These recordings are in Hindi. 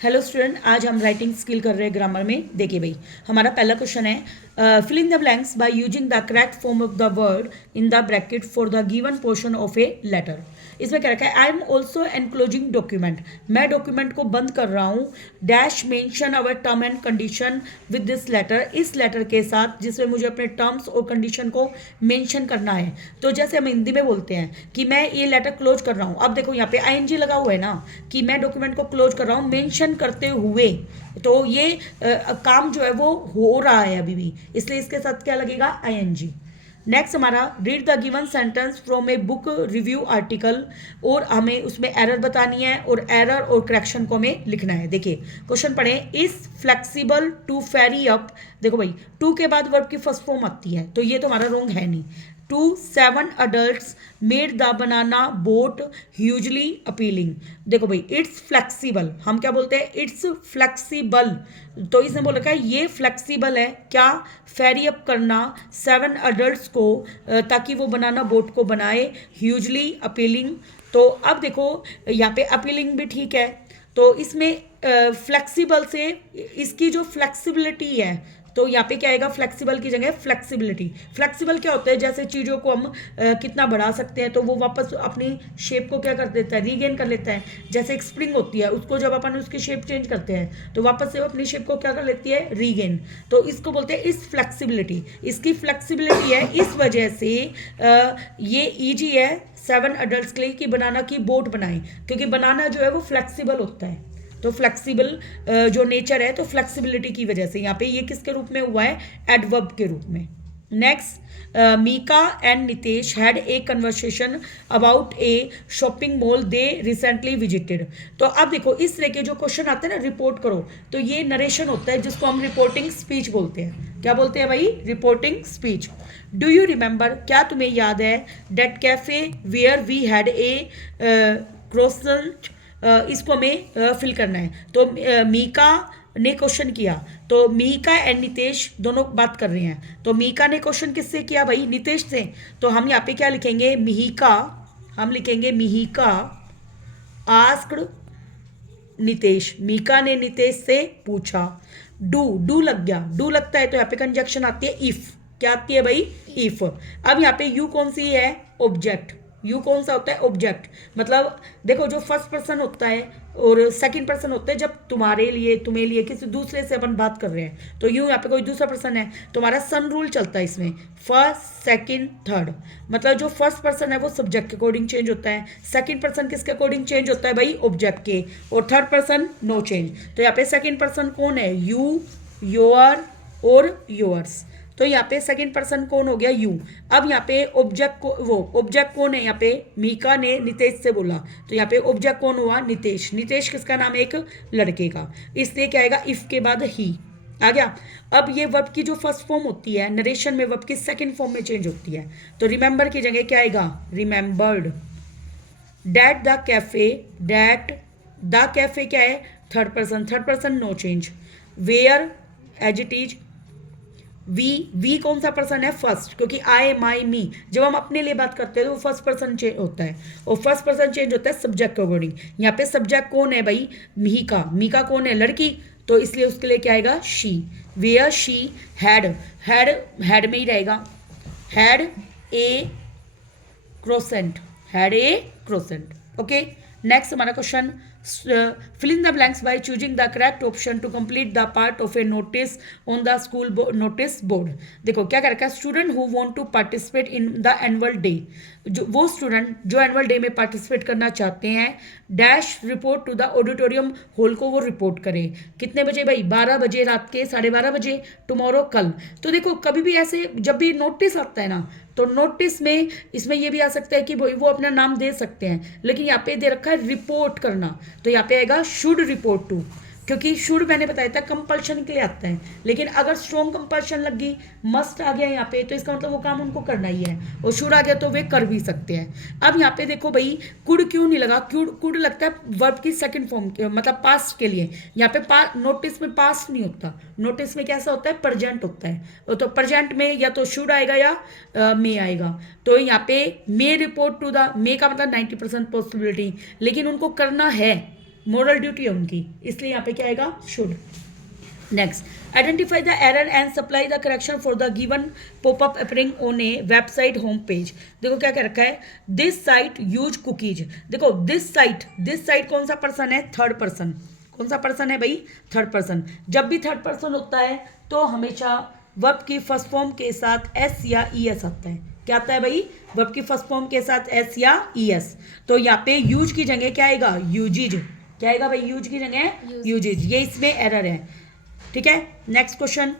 हेलो स्टूडेंट, आज हम राइटिंग स्किल कर रहे हैं ग्रामर में। देखिए भाई, हमारा पहला क्वेश्चन है fill in the blanks by using the correct form of the word in the bracket for the given portion of a letter. इसमें क्या रखा है? I am also enclosing document, मैं डॉक्यूमेंट को बंद कर रहा हूँ। Dash mention our term and condition with this letter, इस लेटर के साथ जिसमें मुझे अपने टर्म्स और कंडीशन को मेंशन करना है। तो जैसे हम हिंदी में बोलते हैं कि मैं ये लेटर क्लोज कर रहा हूँ, अब देखो यहाँ पे आईएनजी लगा हुआ है ना, कि मैं डॉक्यूमेंट को क्लोज कर रहा हूँ मेंशन करते हुए। तो ये काम जो है वो हो रहा है अभी भी, इसलिए इसके साथ क्या लगेगा? आईएनजी। नेक्स्ट हमारा read the given sentence from a book review article, और हमें उसमें एरर बतानी है और एरर और करेक्शन को हमें लिखना है। देखिए क्वेश्चन पढ़े, is flexible to ferry up. देखो भाई, टू के बाद वर्ब की फर्स्ट फॉर्म आती है, तो ये तो हमारा रॉन्ग है नहीं। To 7 adults made the banana boat hugely appealing. देखो भाई, इट्स फ्लेक्सिबल, हम क्या बोलते हैं? It's flexible. तो इसने बोल रखा है ये फ्लेक्सिबल है क्या? फेरी अप करना 7 adults को, ताकि वो बनाना बोट को बनाए। ह्यूजली अपीलिंग, तो अब देखो यहाँ पे अपीलिंग भी ठीक है, तो इसमें फ्लेक्सिबल से इसकी जो फ्लेक्सिबिलिटी है, तो यहाँ पे क्या आएगा? फ्लेक्सिबल की जगह फ्लेक्सिबिलिटी। फ्लेक्सिबल क्या होता है? जैसे चीज़ों को हम कितना बढ़ा सकते हैं तो वो वापस अपनी शेप को क्या कर देता है? रीगेन कर लेता है। जैसे एक स्प्रिंग होती है, उसको जब अपन उसकी शेप चेंज करते हैं तो वापस से वो अपनी शेप को क्या कर लेती है? रीगेन। तो इसको बोलते हैं इस फ्लेक्सिबिलिटी। इसकी फ्लेक्सिबिलिटी है, इस वजह से ये ईजी है 7 adults के लिए कि बनाना की बोट बनाए, क्योंकि बनाना जो है वो फ्लेक्सिबल होता है। तो फ्लेक्सिबल जो नेचर है, तो फ्लेक्सिबिलिटी की वजह से यहाँ पे ये किसके रूप में हुआ है? एडवर्ब के रूप में। Next, Mika and Nitesh had a conversation about a shopping mall they recently visited. तो अब देखो, इस तरह के जो क्वेश्चन आते हैं ना, रिपोर्ट करो, तो ये नरेशन होता है जिसको हम रिपोर्टिंग स्पीच बोलते हैं। क्या बोलते हैं भाई? Reporting speech. Do you remember, क्या तुम्हें याद है? That cafe where we had a croissant, इसको हमें फिल करना है। तो मीका ने क्वेश्चन किया, तो मीका एंड नितेश दोनों बात कर रहे हैं। तो मीका ने क्वेश्चन किससे किया भाई? नितेश से। तो हम यहाँ पे क्या लिखेंगे? मिहिका, हम लिखेंगे मिहिका आस्क्ड नितेश। मीका ने नितेश से पूछा। डू लग गया, डू लगता है तो यहाँ पे कंजक्शन आती है इफ। क्या आती है भाई? इफ। अब यहाँ पे यू कौन सी है? ऑब्जेक्ट। यू कौन सा होता है? ऑब्जेक्ट। मतलब देखो, जो फर्स्ट पर्सन होता है और सेकंड पर्सन होता है, जब तुम्हारे लिए, तुम्हें लिए, किसी दूसरे से अपन बात कर रहे हैं, तो यू यहाँ पे कोई दूसरा पर्सन है। तुम्हारा सन रूल चलता है इसमें, फर्स्ट सेकंड थर्ड। मतलब जो फर्स्ट पर्सन है वो सब्जेक्ट के अकॉर्डिंग चेंज होता है, सेकंड पर्सन किसके अकॉर्डिंग चेंज होता है भाई? ऑब्जेक्ट के, और थर्ड पर्सन नो चेंज। तो यहाँ पे सेकंड पर्सन कौन है? यू, योर और योर्स। तो यहाँ पे सेकंड पर्सन कौन हो गया? यू। अब यहाँ पे ऑब्जेक्ट को, वो ऑब्जेक्ट कौन है? यहाँ पे मीका ने नितेश से बोला, तो यहाँ पे ऑब्जेक्ट कौन हुआ? नितेश। नितेश किसका नाम है? एक लड़के का। इसलिए क्या आएगा? इफ के बाद ही आ गया। अब ये वर्ब की जो फर्स्ट फॉर्म होती है नरेशन में, वर्ब की सेकंड फॉर्म में चेंज होती है। तो रिमेंबर की जगह क्या आएगा? Remembered. That the cafe, that the cafe क्या है? Third person, third person no change. Where, as it is. We कौन सा पर्सन है? फर्स्ट, क्योंकि आई, माई, मी, जब हम अपने लिए बात करते हैं तो वो फर्स्ट पर्सन चेंज होता है, और फर्स्ट पर्सन चेंज होता है सब्जेक्ट के अकॉर्डिंग। यहाँ पे सब्जेक्ट कौन है भाई? मीका। मीका कौन है? लड़की, तो इसलिए उसके लिए क्या आएगा? She. Where she had, had में ही रहेगा। Had a croissant, had a croissant. Okay. Next हमारा question, fill in the blanks by choosing the correct option to complete the part of a notice on the school notice board। देखो क्या कर रखा है? Student who want to participate in the annual day, जो वो स्टूडेंट जो एनुअल डे में पार्टिसिपेट करना चाहते हैं, dash report to the auditorium hall को वो रिपोर्ट करें। कितने बजे भाई? 12 बजे, रात के 12:30 बजे, टुमारो, कल। तो देखो कभी भी ऐसे जब भी नोटिस आता है ना, तो नोटिस में इसमें ये भी आ सकता है कि वो अपना नाम दे सकते हैं, लेकिन यहाँ पे दे रखा है रिपोर्ट करना, तो यहाँ पे आएगा शुड रिपोर्ट टू, क्योंकि शुड मैंने बताया था कंपल्शन के लिए आता है, लेकिन अगर स्ट्रॉन्ग कंपल्शन लग गई, मस्ट आ गया यहाँ पे, तो इसका मतलब वो काम उनको करना ही है, और शुड आ गया तो वे कर भी सकते हैं। अब यहाँ पे देखो भाई, कुड क्यों नहीं लगा? कुड लगता है वर्ब की सेकंड फॉर्म, मतलब पास्ट के लिए। यहाँ पे नोटिस में पास्ट नहीं होता, नोटिस में कैसा होता है? प्रेजेंट होता है। तो प्रेजेंट में या तो शुड आएगा या मे आएगा। तो यहाँ पे मे रिपोर्ट टू द, मे का मतलब 90% पॉसिबिलिटी, लेकिन उनको करना है, मोरल ड्यूटी है उनकी, इसलिए यहाँ पे क्या आएगा, should. Next, identify the error and supply the correction for the given popup appearing on A website home page. देखो क्या कह रखा है, दिस साइट यूज कुकीज। देखो दिस साइट कौन सा पर्सन है, थर्ड पर्सन। कौन सा पर्सन है भाई, थर्ड पर्सन। जब भी थर्ड पर्सन होता है तो हमेशा वर्ब की फर्स्ट फॉर्म के साथ एस या ई एस आता है। क्या आता है भाई, वर्ब की फर्स्ट फॉर्म के साथ एस या ई एस। तो यहाँ पे यूज की जगह क्या आएगा, यूजिज। क्या आएगा भाई, यूज की जगह यूजिज। ये इसमें एरर है, ठीक है। Next question,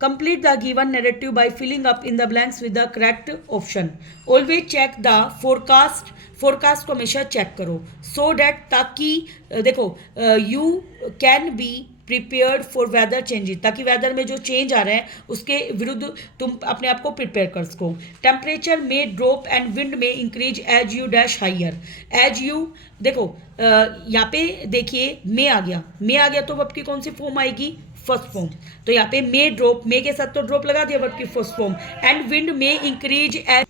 complete the given narrative by filling up in the blanks with the correct option. Always check the forecast को हमेशा चेक करो, सो डैट, ताकि देखो you can be prepared for weather changes, ताकि वेदर में जो चेंज आ रहे हैं उसके विरुद्ध तुम अपने आप को प्रिपेयर कर सको। टेम्परेचर में ड्रॉप एंड विंड में increase as you dash higher. As you, देखो यहाँ पे देखिए मे आ गया तो वर्ब की कौन सी फॉर्म आएगी, फर्स्ट फॉर्म। तो यहाँ पे मे ड्रॉप, मे के साथ तो ड्रॉप लगा दिया, वर्ब की फर्स्ट फॉर्म। एंड विंड में इंक्रीज एज,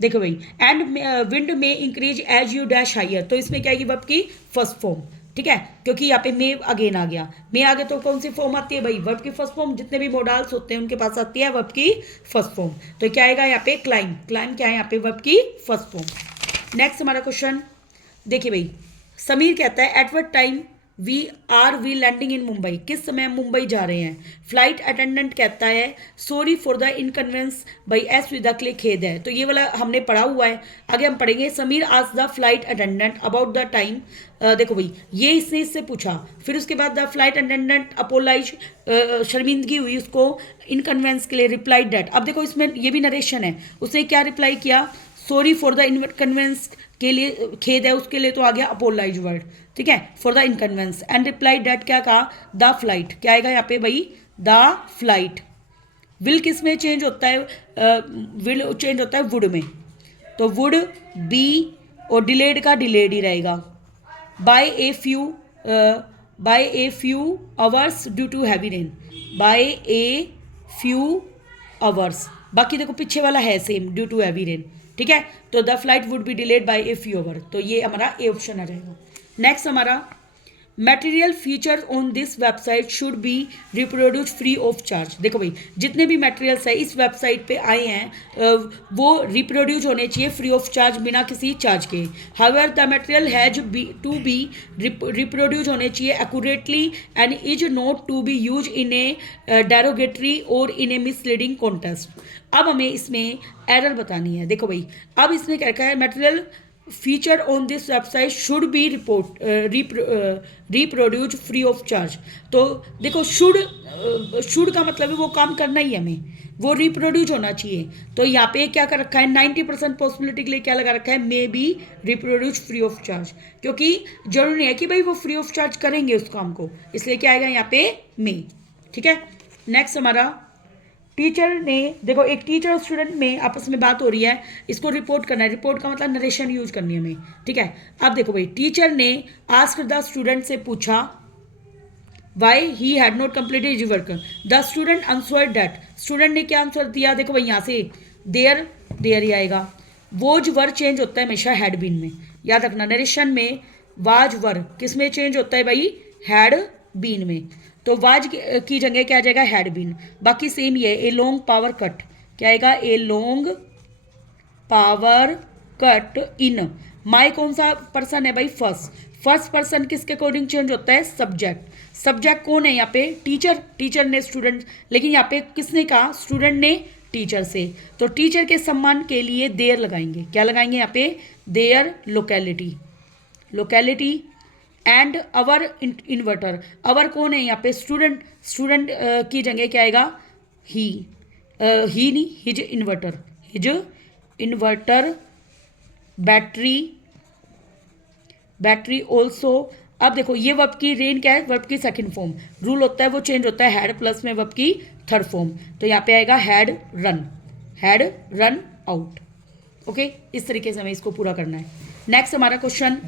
देखो भाई, एंड विंड में increase as you dash higher, तो इसमें क्या आएगी, वर्ब की फर्स्ट फॉर्म, ठीक है। क्योंकि यहाँ पे मे अगेन आ गया, तो कौन सी फॉर्म आती है भाई, वर्ब की फर्स्ट फॉर्म। जितने भी मोडाल्स होते हैं उनके पास आती है वर्ब की फर्स्ट फॉर्म। तो क्या आएगा यहाँ पे, क्लाइम क्या है यहाँ पे, वर्ब की फर्स्ट फॉर्म। नेक्स्ट हमारा क्वेश्चन देखिए भाई, समीर कहता है at what time we landing in Mumbai, किस समय हम मुंबई जा रहे हैं। फ्लाइट अटेंडेंट कहता है सॉरी फॉर द इनकन्वीनियंस भाई, एस विदा के लिए खेद है। तो ये वाला हमने पढ़ा हुआ है, आगे हम पढ़ेंगे। Sameer asked the flight attendant about the time. देखो भाई, ये इसने इससे पूछा, फिर उसके बाद द फ्लाइट अटेंडेंट अपोलाइज, शर्मिंदगी हुई उसको इनकन्वीनियंस के लिए, रिप्लाई डैट। अब देखो इसमें ये भी नरेशन है, उसने क्या रिप्लाई किया, सॉरी फॉर द इनकन्वीनियंस के लिए खेद है उसके लिए, तो आ गया अपोलाइज वर्ड, ठीक है, for the inconvenience. And reply that क्या कहा, द फ्लाइट। क्या आएगा यहाँ पे भाई, द फ्लाइट। विल किस में चेंज होता है, विल चेंज होता है वुड में, तो वुड बी, और डिलेड का डिलेड ही रहेगा। By a few hours due to heavy rain, by a few hours. बाकी देखो पीछे वाला है same, due to heavy rain, ठीक है। तो the flight would be delayed by a few hour, तो ये हमारा ए ऑप्शन आ जाएगा। नेक्स्ट हमारा, material features on this website should be reproduce free of charge. देखो भाई, जितने भी मटेरियल्स है इस वेबसाइट पे आए हैं वो रिप्रोड्यूस होने चाहिए फ्री ऑफ चार्ज, बिना किसी चार्ज के। However the material has to be reproduce होने चाहिए accurately and is not to be use in a derogatory or in A misleading contest. अब हमें इसमें एरर बतानी है। देखो भाई, अब इसमें क्या कहा है, material feature on this website should be reproduce free of charge. तो देखो शुड का मतलब है वो काम करना ही हमें, वो रिप्रोड्यूस होना चाहिए। तो यहाँ पे क्या कर रखा है, 90% पॉसिबिलिटी के लिए क्या लगा रखा है, may be reproduce free of charge, क्योंकि जरूरी नहीं है कि भाई वो फ्री ऑफ चार्ज करेंगे उस काम को, इसलिए क्या आएगा यहाँ पे, मे, ठीक है। नेक्स्ट हमारा, टीचर ने, देखो एक टीचर और स्टूडेंट में आपस में बात हो रही है, इसको रिपोर्ट करना है। रिपोर्ट का मतलब नरेशन यूज करनी है हमें, ठीक है। अब देखो भाई, टीचर ने आस्क्ड द स्टूडेंट से पूछा why he had not completed his work, the student answered that. Student ने क्या आंसर दिया, देखो भाई यहाँ से देयर ही आएगा। वोज वर चेंज होता है हमेशा हैड बीन में, याद रखना। नरेशन में वाज वर किस में चेंज होता है भाई, हैड बीन में। तो वाज की जगह क्या आ जाएगा, हैड बीन। बाकी सेम ही है, ए लॉन्ग पावर कट, क्या आएगा, a long power cut in. My कौन सा पर्सन है भाई, फर्स्ट पर्सन किसके अकॉर्डिंग चेंज होता है, सब्जेक्ट कौन है यहाँ पे, टीचर ने स्टूडेंट, लेकिन यहाँ पे किसने कहा, स्टूडेंट ने टीचर से। तो टीचर के सम्मान के लिए देयर लगाएंगे, क्या लगाएंगे यहाँ पे, there locality and our inverter. Our कौन है यहाँ पे, स्टूडेंट की जगह क्या आएगा, ही नहीं, हिज इन्वर्टर बैटरी ऑल्सो। अब देखो ये वर्ब की रेन क्या है, वर्ब की सेकंड फॉर्म। रूल होता है वो चेंज होता है, हैड प्लस में वर्ब की थर्ड फॉर्म। तो यहाँ पे आएगा हैड रन आउट। ओके, इस तरीके से हमें इसको पूरा करना है। नेक्स्ट हमारा क्वेश्चन,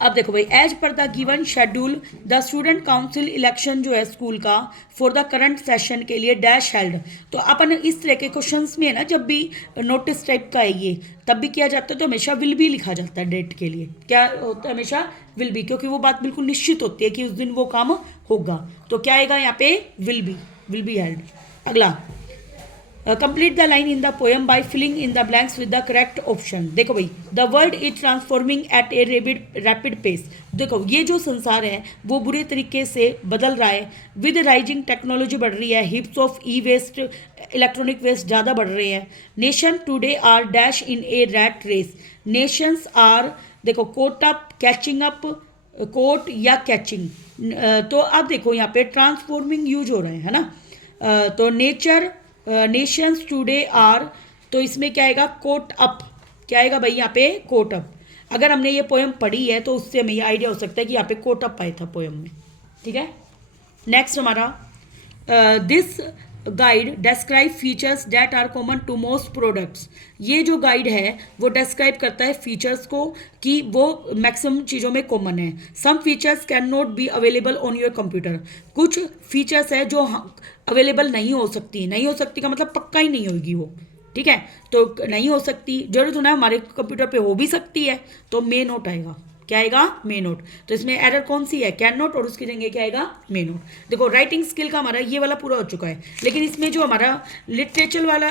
अब देखो भाई, as per the given schedule the student council election जो है स्कूल का फॉर द करंट सेशन के लिए डैश हेल्ड। तो अपन इस तरह के क्वेश्चंस में है ना, जब भी नोटिस टाइप का है ये, तब भी किया जाता है तो हमेशा विल बी लिखा जाता है डेट के लिए। क्या होता है? हमेशा विल बी, क्योंकि वो बात बिल्कुल निश्चित होती है कि उस दिन वो काम होगा। तो क्या आएगा यहाँ पे? Will be held. अगला, complete the line in the poem by filling in the blanks with the correct option. देखो भाई, the world is transforming at a rapid pace. देखो ये जो संसार है वो बुरे तरीके से बदल रहा है। विद राइजिंग टेक्नोलॉजी बढ़ रही है, heaps of e waste, electronic waste ज़्यादा बढ़ रहे हैं। Nation today are dash in a rat race. Nations are, देखो caught up, catching up, caught या कैचिंग। तो अब देखो यहाँ पे ट्रांसफॉर्मिंग यूज हो रहे हैं, है ना। तो नेशंस टुडे आर, तो इसमें क्या आएगा? Coat up. क्या आएगा भाई यहाँ पे? Coat up. अगर हमने ये पोएम पढ़ी है तो उससे हमें ये आइडिया हो सकता है कि यहाँ पे कोट अप आया था पोएम में। ठीक है, नेक्स्ट हमारा, this guide describe features that are common to most products. ये जो गाइड है वो डिस्क्राइब करता है फीचर्स को कि वो मैक्सिमम चीज़ों में कॉमन है। Some features can not be available on your computer. कुछ फीचर्स है जो अवेलेबल नहीं हो सकती का मतलब पक्का ही नहीं होगी वो। ठीक है, तो नहीं हो सकती, जरूरत होना हमारे कंप्यूटर पे हो भी सकती है, तो मे नोट आएगा। क्या आएगा? मे नोट। तो इसमें एरर कौन सी है? कैन नोट, और उसकी जगह क्या आएगा? मे नोट। देखो राइटिंग स्किल का हमारा ये वाला पूरा हो चुका है, लेकिन इसमें जो हमारा लिटरेचर वाला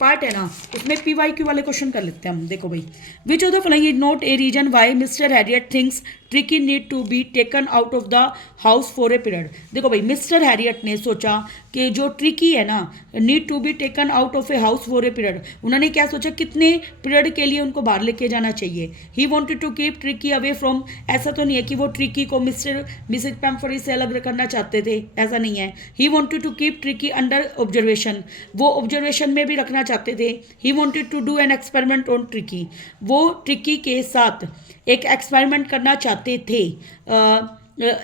पार्ट है ना, उसमें PYQ वाले क्वेश्चन कर लेते हैं हम। देखो भाई, which of the following is not a reason why Mister Harriet thinks Tricky need to be taken out of the house for a period. देखो भाई, मिस्टर हैरियट ने सोचा कि जो ट्रिकी है ना, need to be taken out of a house for a period. उन्होंने क्या सोचा? कितने पीरियड के लिए उनको बाहर लेके जाना चाहिए। He wanted to keep Tricky away from, ऐसा तो नहीं है कि वो ट्रिकी को मिसेज पैम्फरी से अलग करना चाहते थे, ऐसा नहीं है। He wanted to keep Tricky under observation, वो ऑब्जर्वेशन में भी रखना चाहते थे। He wanted to do an experiment on Tricky, वो ट्रिकी के साथ एक एक्सपेरिमेंट करना चाहते थे।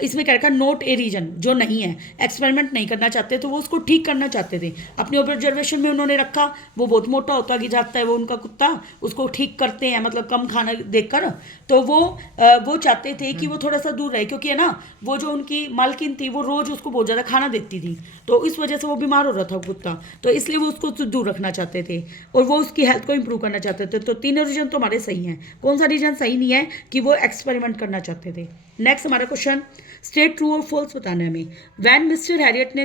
इसमें क्या रखा? नोट ए रीजन, जो नहीं है, एक्सपेरिमेंट नहीं करना चाहते तो वो उसको ठीक करना चाहते थे। अपनी ऑब्जर्वेशन में उन्होंने रखा, वो बहुत मोटा होता कि जाता है वो उनका कुत्ता, उसको ठीक करते हैं, मतलब कम खाना देखकर। तो वो चाहते थे कि वो थोड़ा सा दूर रहे, क्योंकि है ना, वो जो उनकी मालकिन थी वो रोज़ उसको बहुत ज़्यादा खाना देती थी, तो इस वजह से वो बीमार हो रहा था कुत्ता, तो इसलिए वो उसको दूर रखना चाहते थे और वो उसकी हेल्थ को इंप्रूव करना चाहते थे। तो तीनों रीजन तो हमारे सही हैं। कौन सा रीजन सही नहीं है? कि वो एक्सपेरिमेंट करना चाहते थे। नेक्स्ट हमारा क्वेश्चन, स्टेट ट्रू और फॉल्स बताना है हमें। वैन मिस्टर हैरियट ने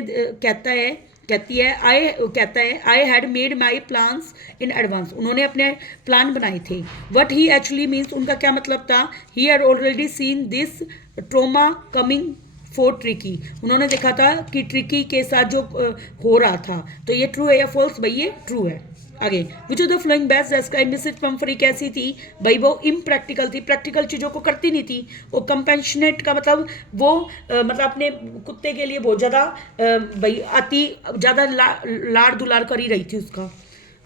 I had made my plans in advance. उन्होंने अपने प्लान बनाए थे। वट ही एक्चुअली मीन्स, उनका क्या मतलब था? He had already seen this trauma coming for tricky. उन्होंने देखा था कि ट्रिकी के साथ जो हो रहा था। तो ये ट्रू है या फॉल्स? भाई ये ट्रू है। आगे, which of the following best describe Mrs Pomfrey कैसी थी? भाई वो इम्प्रैक्टिकल थी, प्रैक्टिकल चीज़ों को करती नहीं थी। वो कंपेशनेट का मतलब वो मतलब अपने कुत्ते के लिए बहुत ज़्यादा भाई अति ज़्यादा लाड़ दुलार कर ही रही थी उसका।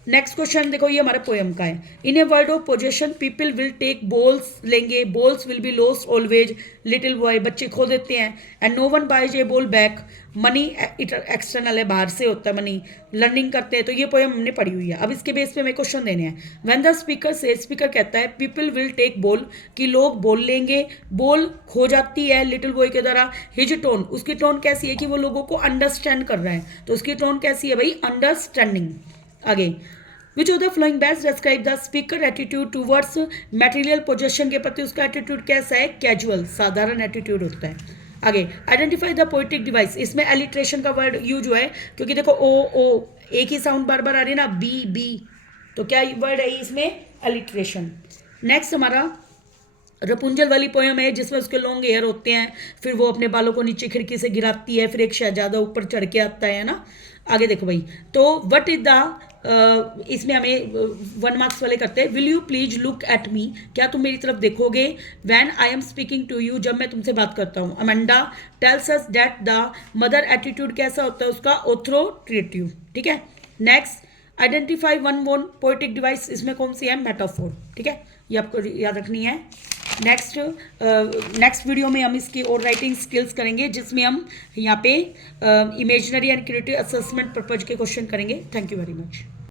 नेक्स्ट क्वेश्चन देखो, ये हमारा पोएम का है। In a world of possession people will take balls, लेंगे, balls will be lost always, little boy, बच्चे खो देते हैं, and no one buys a ball back, money external है, बाहर से होता है मनी, लर्निंग करते हैं। तो ये पोएम हमने पढ़ी हुई है। अब इसके बेस पे हमें क्वेश्चन देने हैं। व्हेन द स्पीकर से, स्पीकर कहता है पीपल विल टेक बॉल, कि लोग बॉल लेंगे, बॉल खो जाती है लिटिल बॉय के द्वारा। हिज टोन, उसकी टोन कैसी है? कि वो लोगों को अंडरस्टैंड कर रहा है, तो उसकी टोन कैसी है भाई? अंडरस्टैंडिंग। आगे, which of the following best describe the speaker attitude towards material possession के प्रति उसका एटीट्यूड कैसा है? कैजुअल, साधारण एटीट्यूड होता है। आगे, आइडेंटिफाई द पोइटिक डिवाइस। इसमें एलिट्रेशन का वर्ड यूज हुआ है, क्योंकि देखो ओ एक ही साउंड बार बार आ रही है ना, बी, तो क्या वर्ड है इसमें? एलिट्रेशन। नेक्स्ट हमारा रपुंजल वाली पोएम है, जिसमें उसके लॉन्ग हेयर होते हैं, फिर वो अपने बालों को नीचे खिड़की से गिराती है, फिर एक शहजादा ऊपर चढ़ के आता है ना। आगे देखो भाई, तो व्हाट इज द, इसमें हमें 1 मार्क्स वाले करते हैं। Will you please look at me, क्या तुम मेरी तरफ देखोगे? When I am speaking to you, जब मैं तुमसे बात करता हूँ। Amanda tells us that the mother attitude कैसा होता है उसका? ऑथोरिटेटिव। ठीक है। Next, identify one poetic device, इसमें कौन सी है? मेटाफोर। ठीक है, ये आपको याद रखनी है। नेक्स्ट वीडियो में हम इसकी और राइटिंग स्किल्स करेंगे, जिसमें हम यहाँ पे imaginary and creative assessment purpose के क्वेश्चन करेंगे। Thank you very much.